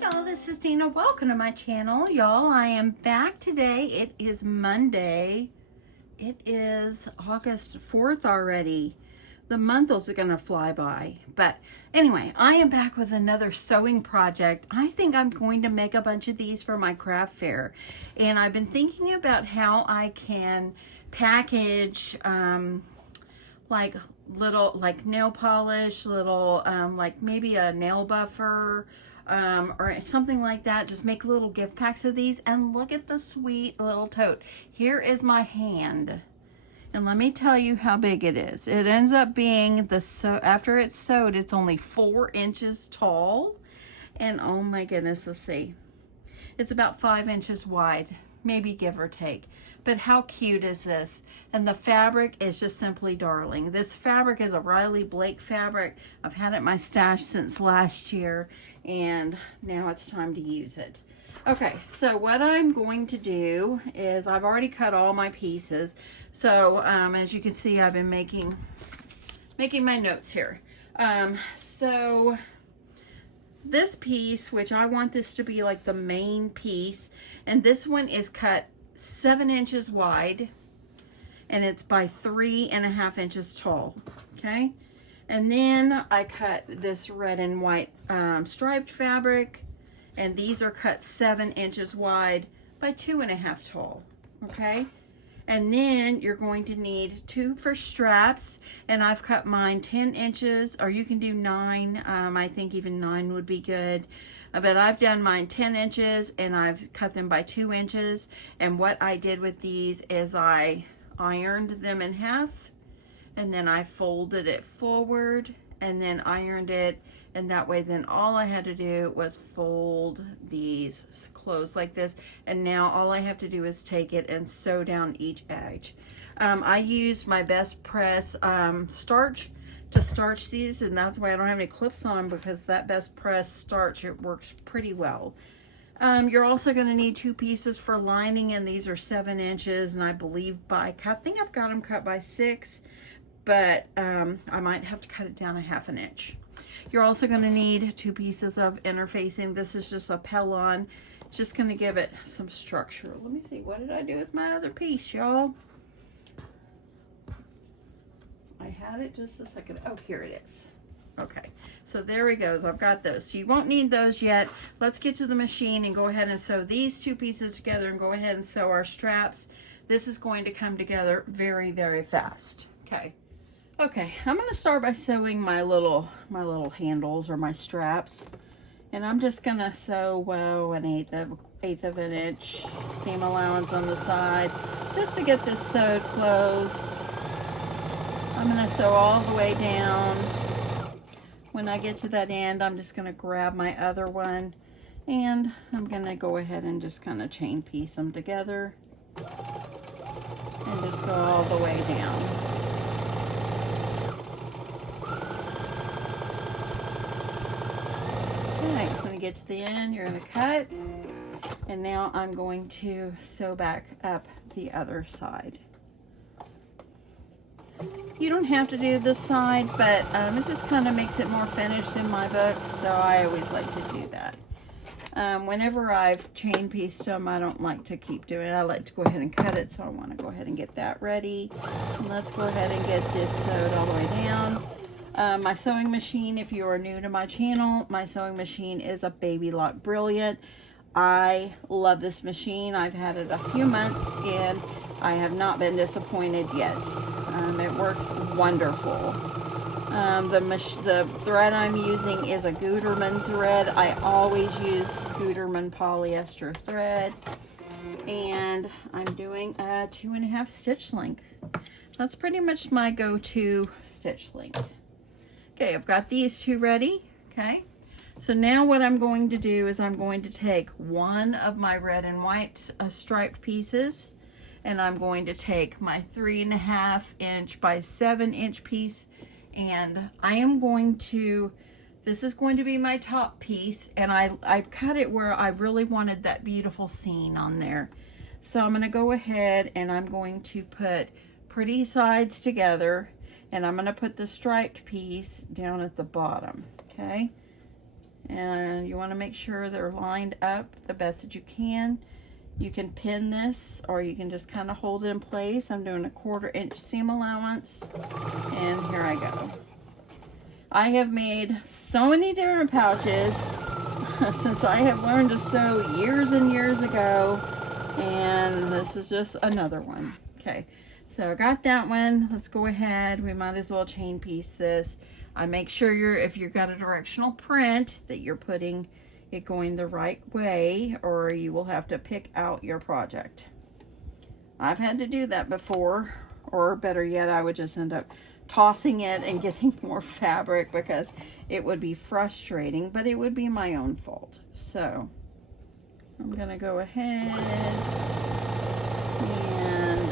Y'all, this is Deanna. Welcome to my channel. Y'all, I am back today. It is Monday. It is August 4th already. The month is gonna fly by. But anyway, I am back with another sewing project. I think I'm going to make a bunch of these for my craft fair. And I've been thinking about how I can package like nail polish, like maybe a nail buffer, or something like that. Just make little gift packs of these. And look at the sweet little tote. Here is my hand. And let me tell you how big it is. It ends up being, after it's sewed, it's only 4 inches tall. And oh my goodness, let's see. It's about 5 inches wide, maybe give or take. But how cute is this? And the fabric is just simply darling. This fabric is a Riley Blake fabric. I've had it in my stash since last year, and now it's time to use it. Okay, so what I'm going to do is I've already cut all my pieces. So as you can see, I've been making my notes here. So this piece, which I want this to be like the main piece, and this one is cut 7 inches wide, and it's by 3.5 inches tall. Okay, and then I cut this red and white striped fabric, and these are cut 7 inches wide by 2.5 tall. Okay, and then you're going to need 2 for straps, and I've cut mine 10 inches, or you can do 9. I think even 9 would be good. But I've done mine 10 inches, and I've cut them by 2 inches. And what I did with these is I ironed them in half, and then I folded it forward, and then ironed it. And that way, then all I had to do was fold these closed like this. And now all I have to do is take it and sew down each edge. I used my Best Press starch to starch these, and that's why I don't have any clips on them, because that Best Press starch, it works pretty well. You're also going to need 2 pieces for lining, and these are 7 inches, and I believe I think I've got them cut by 6, but I might have to cut it down 1/2 inch. You're also going to need 2 pieces of interfacing. This is just a Pellon, just going to give it some structure. Let me see, what did I do with my other piece, y'all? I had it just a second. Oh, here it is. Okay, so there he goes. I've got those. So you won't need those yet. Let's get to the machine and go ahead and sew these 2 pieces together and go ahead and sew our straps. This is going to come together very, very fast. Okay. Okay, I'm going to start by sewing my little handles, or my straps. And I'm just going to sew, well, 1/8 of an inch seam allowance on the side, just to get this sewed closed. I'm going to sew all the way down. When I get to that end, I'm just going to grab my other one, and I'm going to go ahead and just kind of chain piece them together and just go all the way down. Okay, when you get to the end, you're going to cut, and now I'm going to sew back up the other side. You don't have to do this side, but it just kind of makes it more finished in my book, so I always like to do that. Whenever I've chain pieced them, I don't like to keep doing it. I like to go ahead and cut it, so I want to go ahead and get that ready. And let's go ahead and get this sewed all the way down. My sewing machine, if you are new to my channel, my sewing machine is a Baby Lock Brilliant. I love this machine. I've had it a few months, and I have not been disappointed yet. It works wonderful. The thread I'm using is a Gutermann thread. I always use Gutermann polyester thread, and I'm doing a 2.5 stitch length. That's pretty much my go-to stitch length. Okay, I've got these 2 ready. Okay, so now what I'm going to do is I'm going to take one of my red and white striped pieces, and I'm going to take my 3.5 inch by 7 inch piece, and I am going to, this is going to be my top piece, and I've cut it where I really wanted that beautiful scene on there. So I'm going to go ahead and I'm going to put pretty sides together, and I'm going to put the striped piece down at the bottom. Okay, and you want to make sure they're lined up the best that you can. You can pin this, or you can just kind of hold it in place. I'm doing a 1/4 inch seam allowance, and here I go. I have made so many different pouches since I have learned to sew years and years ago, and this is just another one. Okay, so I got that one. Let's go ahead. We might as well chain piece this. I make sure if you've got a directional print that you're putting it going the right way, or you will have to pick out your project. I've had to do that before, or better yet, I would just end up tossing it and getting more fabric because it would be frustrating, but it would be my own fault. So I'm gonna go ahead and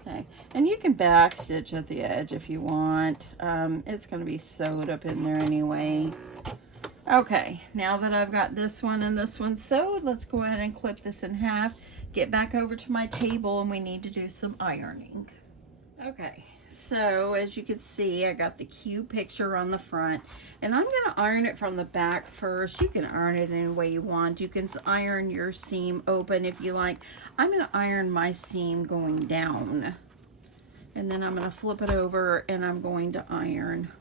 okay, and you can back stitch at the edge if you want. It's gonna be sewed up in there anyway. Okay, now that I've got this one and this one sewed, let's go ahead and clip this in half, get back over to my table, and we need to do some ironing. Okay, so as you can see, I got the cute picture on the front, and I'm going to iron it from the back first. You can iron it any way you want. You can iron your seam open if you like. I'm going to iron my seam going down, and then I'm going to flip it over, and I'm going to iron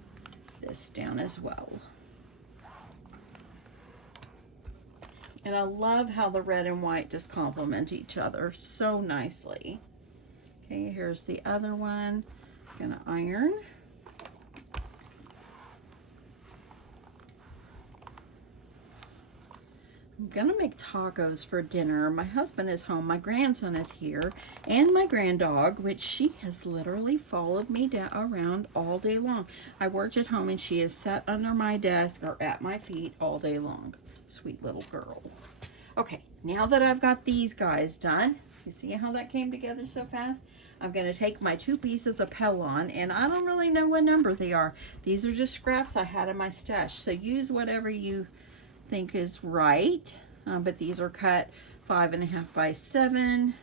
this down as well. And I love how the red and white just complement each other so nicely. Okay, here's the other one. I'm gonna iron. I'm gonna make tacos for dinner. My husband is home, my grandson is here, and my granddog, which she has literally followed me around all day long. I worked at home and she is sat under my desk or at my feet all day long. Sweet little girl. Okay, now that I've got these guys done, you see how that came together so fast? I'm going to take my 2 pieces of Pellon, and I don't really know what number they are. These are just scraps I had in my stash, so use whatever you think is right. But these are cut 5.5 by 7,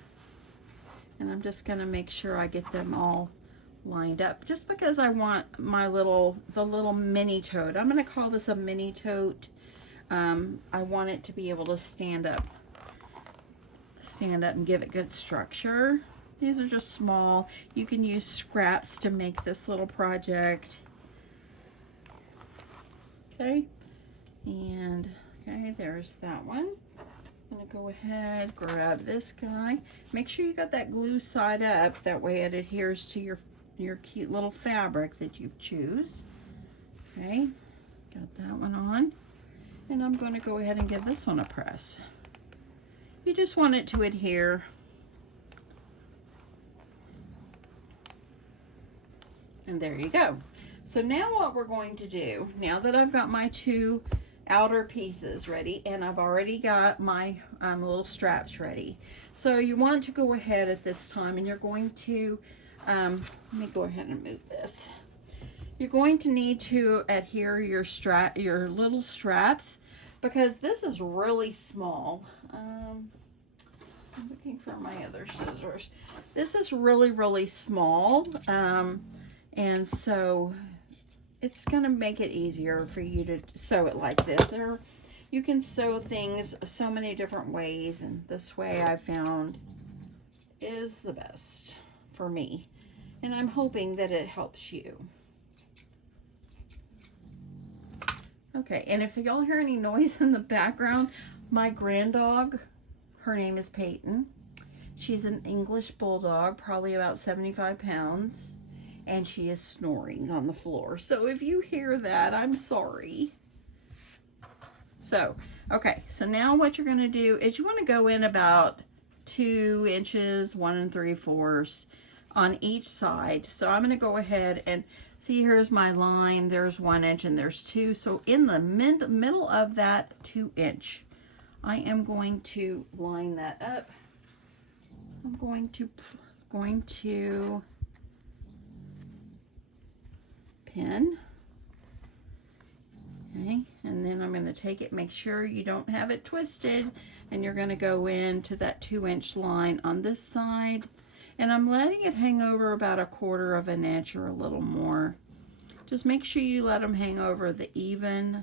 and I'm just going to make sure I get them all lined up, just because I want the little mini tote. I'm going to call this a mini tote. I want it to be able to stand up and give it good structure. These are just small. You can use scraps to make this little project. Okay, and okay, there's that one. I'm gonna go ahead, grab this guy. Make sure you got that glue side up, that way it adheres to your cute little fabric that you've choose. Okay, got that one on. And I'm going to go ahead and give this one a press. You just want it to adhere. And there you go. So now what we're going to do, now that I've got my 2 outer pieces ready, and I've already got my little straps ready. So you want to go ahead at this time, and you're going to, let me go ahead and move this. You're going to need to adhere your little straps, because this is really small. I'm looking for my other scissors. This is really, really small, and so it's going to make it easier for you to sew it like this. Or you can sew things so many different ways, and this way I found is the best for me, and I'm hoping that it helps you. Okay, and if y'all hear any noise in the background, my granddog, her name is Peyton. She's an English bulldog, probably about 75 pounds, and she is snoring on the floor. So if you hear that, I'm sorry. So, okay, so now what you're gonna do is you wanna go in about 2 inches, 1 3/4 on each side. So I'm gonna go ahead and see, here's my line, there's 1 inch and there's 2. So in the middle of that 2 inch, I am going to line that up. I'm going to pin. Okay, and then I'm going to take it, make sure you don't have it twisted, and you're going to go into that 2 inch line on this side, and I'm letting it hang over about 1/4 of an inch or a little more, Just make sure you let them hang over the even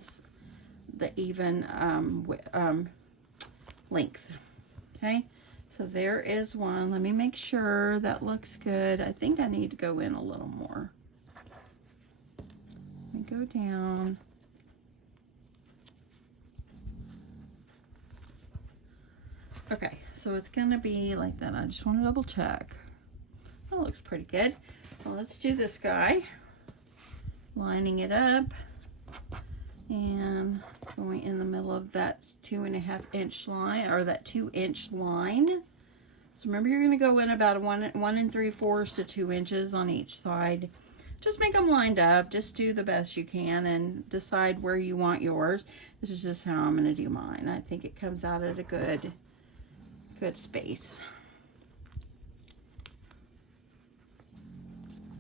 length. Okay, so there is one. Let me make sure that looks good. I think I need to go in a little more. Let me go down. Okay, so it's gonna be like that. I just want to double check. That looks pretty good. Well, let's do this guy. Lining it up and going in the middle of that 2.5 inch line, or that 2-inch line. So remember, you're going to go in about 1 3/4 to 2 inches on each side. Just make them lined up. Just do the best you can and decide where you want yours. This is just how I'm going to do mine. I think it comes out at a good space.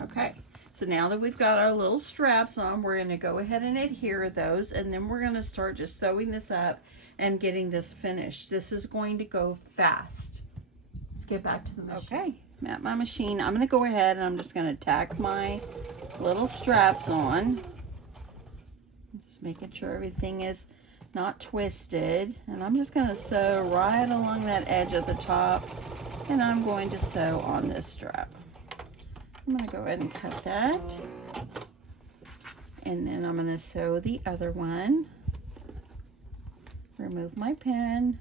Okay. So now that we've got our little straps on, we're going to go ahead and adhere those, and then we're going to start just sewing this up and getting this finished. This is going to go fast. Let's get back to the machine. Okay, I'm at my machine. I'm going to go ahead and I'm just going to tack my little straps on. Just making sure everything is not twisted. And I'm just going to sew right along that edge at the top, and I'm going to sew on this strap. I'm going to go ahead and cut that, and then I'm going to sew the other one. Remove my pin.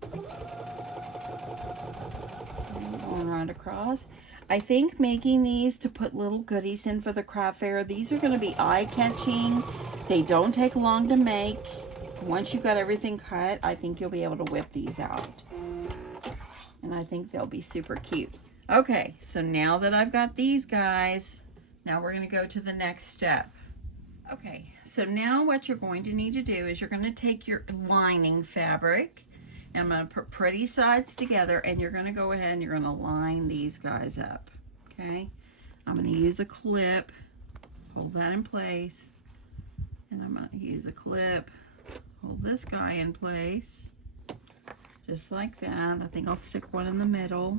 And going right across. I think making these to put little goodies in for the craft fair, these are going to be eye-catching. They don't take long to make. Once you've got everything cut, I think you'll be able to whip these out. And I think they'll be super cute. Okay, so now that I've got these guys, now we're going to go to the next step. Okay, so now what you're going to need to do is you're going to take your lining fabric, and I'm going to put pretty sides together, and you're going to go ahead and you're going to line these guys up. Okay, I'm going to use a clip, hold that in place, and I'm going to use a clip, hold this guy in place, just like that. I think I'll stick one in the middle.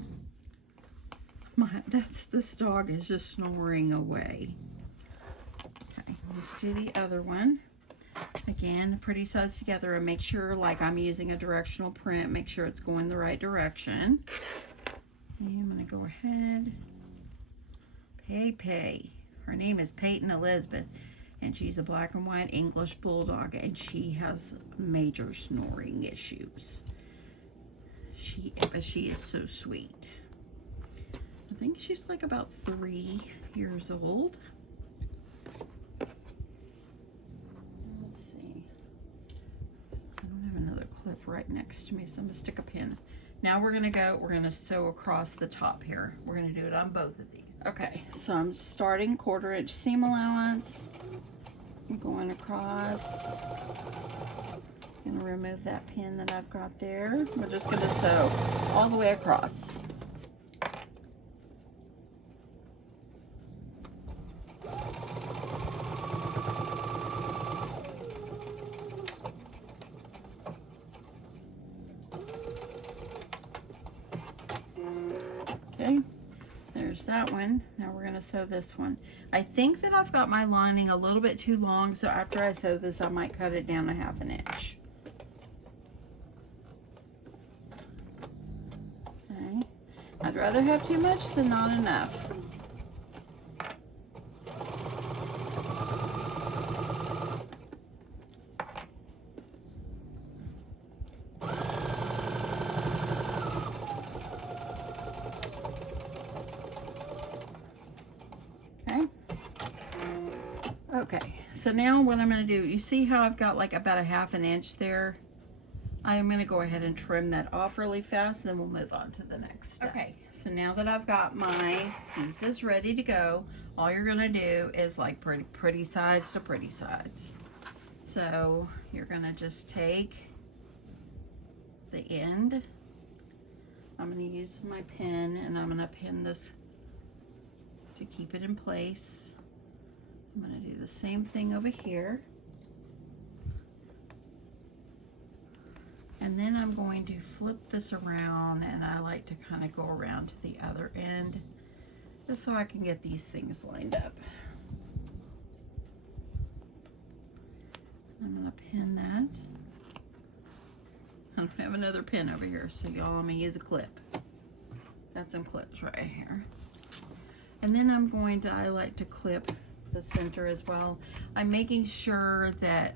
This dog is just snoring away. Okay, let's do the other one. Again, pretty sides together, and make sure, like I'm using a directional print, make sure it's going the right direction. And I'm going to go ahead. Pay. Her name is Peyton Elizabeth, and she's a black and white English bulldog, and she has major snoring issues. But she is so sweet. I think she's like about 3 years old. Let's see. I don't have another clip right next to me, so I'm gonna stick a pin. Now we're gonna sew across the top here. We're gonna do it on both of these. Okay, so I'm starting 1/4 inch seam allowance. I'm going across. Gonna remove that pin that I've got there. We're just gonna sew all the way across. Okay, there's that one. Now we're going to sew this one. I think that I've got my lining a little bit too long, so after I sew this, I might cut it down 1/2 inch. Okay, I'd rather have too much than not enough. Okay, so now what I'm going to do, you see how I've got like about 1/2 inch there? I am going to go ahead and trim that off really fast, then we'll move on to the next step. Okay, so now that I've got my pieces ready to go, all you're going to do is like pretty sides to pretty sides. So you're going to just take the end. I'm going to use my pin, and I'm going to pin this to keep it in place. I'm going to do the same thing over here. And then I'm going to flip this around, and I like to kind of go around to the other end just so I can get these things lined up. pin that. I don't have another pin over here, so y'all, I'm gonna use a clip. Got some clips right here. And then I like to clip the center as well. I'm making sure that,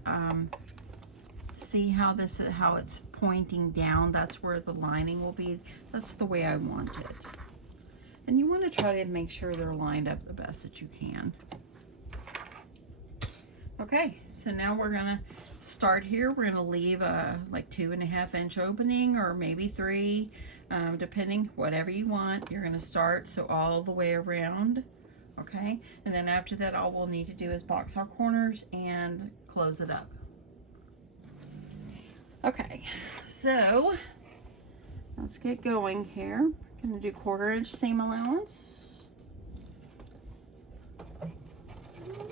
see how it's pointing down? That's where the lining will be. That's the way I want it. And you want to try to make sure they're lined up the best that you can. Okay, so now we're gonna start here. We're gonna leave a like 2.5 inch opening, or maybe 3, depending, whatever you want. You're gonna start so all the way around, okay? And then after that, all we'll need to do is box our corners and close it up. Okay, so let's get going here. I'm gonna do 1/4 inch seam allowance.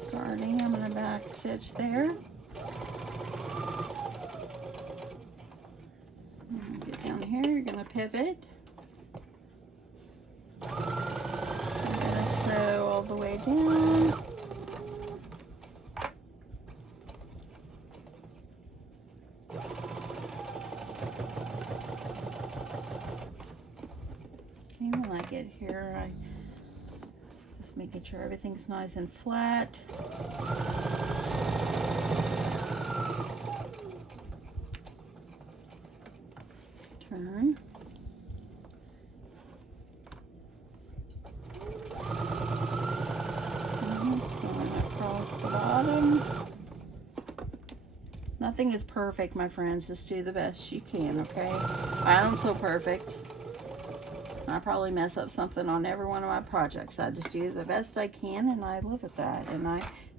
Starting, I'm gonna back stitch there. Get down here, you're gonna pivot. You're gonna sew all the way down. Okay, when I get here, I just making sure everything's nice and flat. Turn. Sewing across the bottom. Nothing is perfect, my friends. Just do the best you can, okay? I'm so perfect. I probably mess up something on every one of my projects. I just do the best I can, and I live with that, and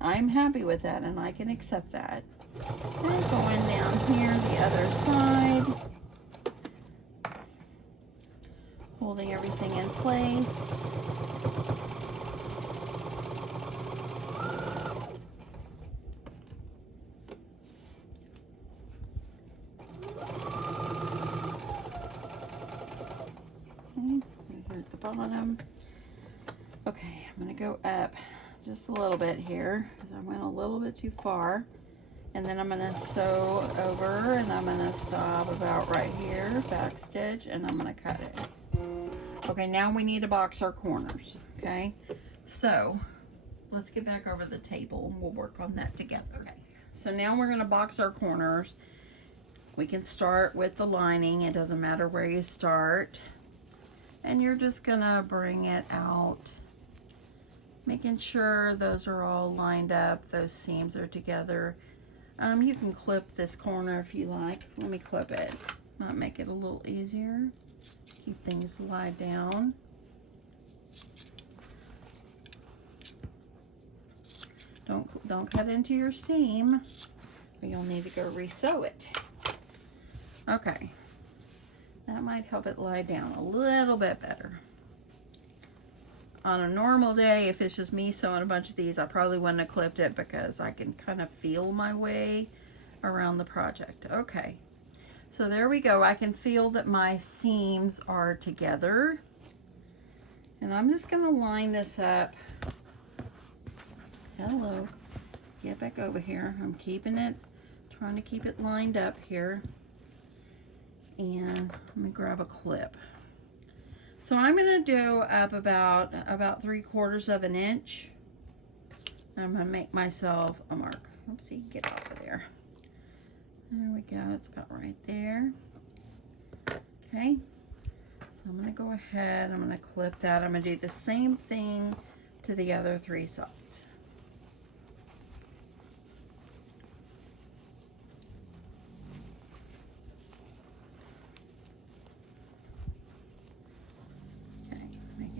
I'm happy with that, and I can accept that. And going down here the other side, holding everything in place. At the bottom. Okay, I'm going to go up just a little bit here because I went a little bit too far, and then I'm going to sew over, and I'm going to stop about right here, back stitch, and I'm going to cut it. Okay, now we need to box our corners. Okay, so let's get back over the table and we'll work on that together. Okay, so now we're going to box our corners. We can start with the lining. It doesn't matter where you start. And you're just gonna bring it out, making sure those are all lined up, those seams are together. You can clip this corner if you like. Let me clip it. Might make it a little easier. Keep things lie down. Don't cut into your seam, but you'll need to go re-sew it. Okay. That might help it lie down a little bit better. On a normal day, if it's just me sewing a bunch of these, I probably wouldn't have clipped it because I can kind of feel my way around the project. Okay, so there we go. I can feel that my seams are together. And I'm just gonna line this up. Hello, get back over here. I'm keeping it, trying to keep it lined up here. And let me grab a clip. So I'm going to do up about 3/4 of an inch. And I'm going to make myself a mark. Oopsie, get off of there. There we go. It's about right there. Okay. So I'm going to go ahead. I'm going to clip that. I'm going to do the same thing to the other 3 sides.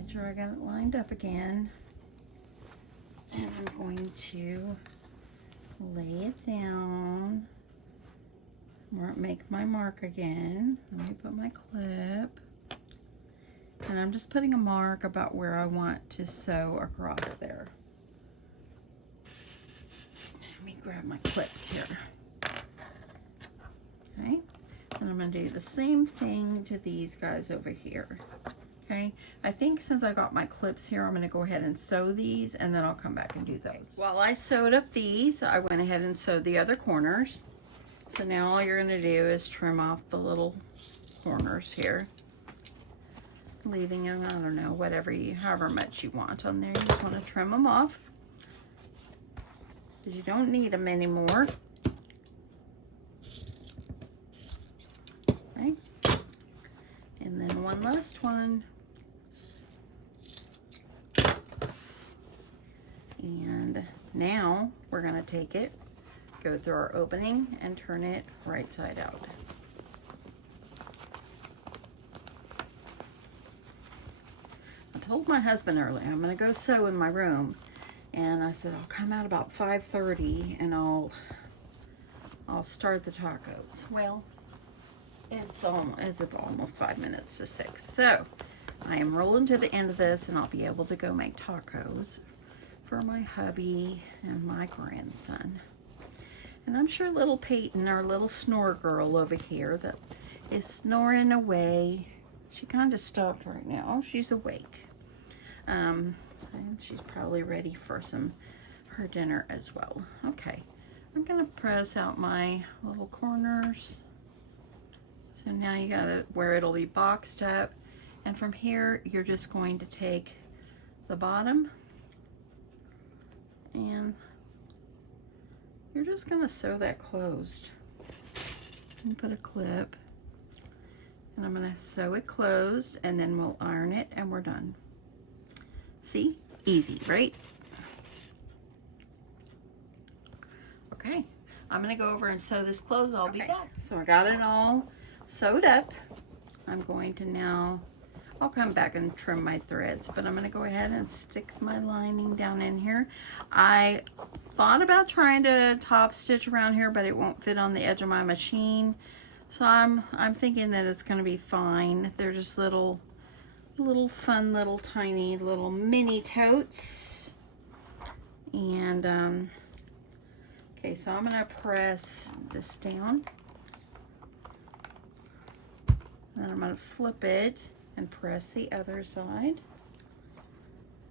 Sure I got it lined up again, and I'm going to lay it down, make my mark again. Let me put my clip, and I'm just putting a mark about where I want to sew across there. Let me grab my clips here. Okay, and I'm going to do the same thing to these guys over here. Okay, I think since I got my clips here, I'm going to go ahead and sew these, and then I'll come back and do those. While I sewed up these, I went ahead and sewed the other corners. So now all you're going to do is trim off the little corners here, leaving them, I don't know, however much you want on there. You just want to trim them off because you don't need them anymore. Okay. And then one last one. And now we're going to take it, go through our opening, and turn it right side out. I told my husband earlier I'm going to go sew in my room, and I said I'll come out about 5:30 and I'll start the tacos. Well, it's almost 5 minutes to 6, so I am rolling to the end of this, and I'll be able to go make tacos for my hubby and my grandson. And I'm sure little Peyton, our little snore girl over here that is snoring away, she kind of stopped right now. She's awake. And she's probably ready for her dinner as well. Okay, I'm gonna press out my little corners. So now you got it where it'll be boxed up. And from here, you're just going to take the bottom and you're just gonna sew that closed. And put a clip, and I'm gonna sew it closed, and then we'll iron it and we're done. See? Easy, right? Okay, I'm gonna go over and sew this closed. I'll be back. So I got it all sewed up. I'm going to now, I'll come back and trim my threads, but I'm going to go ahead and stick my lining down in here. I thought about trying to top stitch around here, but it won't fit on the edge of my machine. So I'm thinking that it's going to be fine. They're just little fun, little tiny, little mini totes. And okay, so I'm going to press this down. Then I'm going to flip it and press the other side.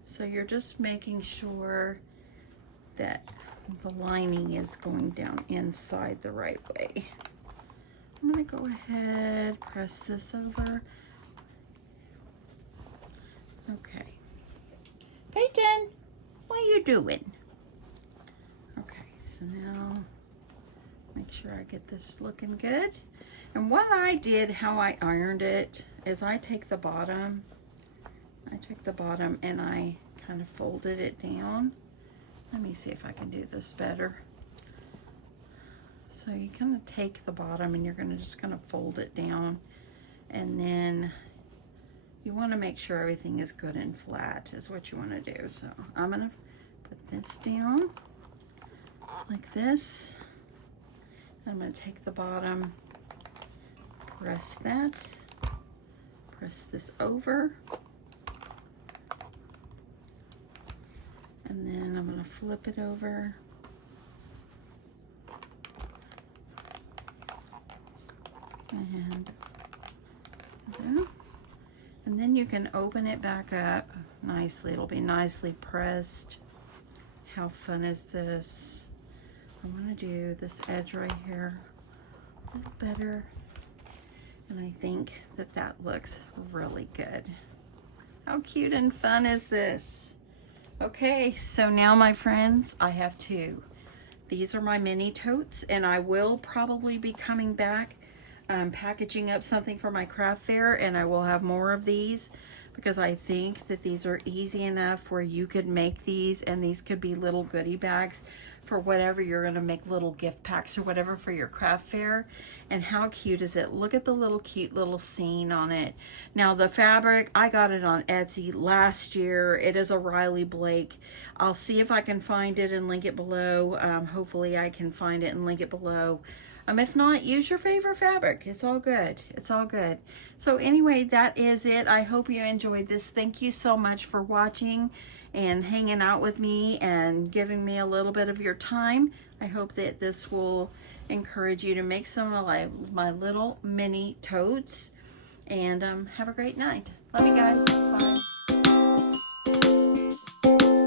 So you're just making sure that the lining is going down inside the right way. I'm going to go ahead, press this over. Okay. Peyton, what are you doing? Okay, so now make sure I get this looking good. And what I did, how I ironed it, is I take the bottom and I kind of folded it down. Let me see if I can do this better. So you kind of take the bottom and you're just gonna fold it down, and then you want to make sure everything is good and flat is what you want to do. So I'm gonna put this down. It's like this. I'm gonna take the bottom, press that, press this over, and then I'm going to flip it over, and then you can open it back up nicely. It'll be nicely pressed. How fun is this? I want to do this edge right here a little better. And I think that looks really good. How cute and fun is this? Okay, so now my friends, I have two. These are my mini totes, and I will probably be coming back packaging up something for my craft fair, and I will have more of these because I think that these are easy enough where you could make these, and these could be little goodie bags for whatever you're going to make, little gift packs or whatever for your craft fair. And how cute is it? Look at the little cute little scene on it. Now the fabric, I got it on Etsy last year. It is a Riley Blake. I'll see if I can find it and link it below. Hopefully I can find it and link it below. If not, use your favorite fabric. It's all good. It's all good. So anyway, that is it. I hope you enjoyed this. Thank you so much for watching and hanging out with me and giving me a little bit of your time. I hope that this will encourage you to make some of my little mini totes. And have a great night. Love you guys. Bye.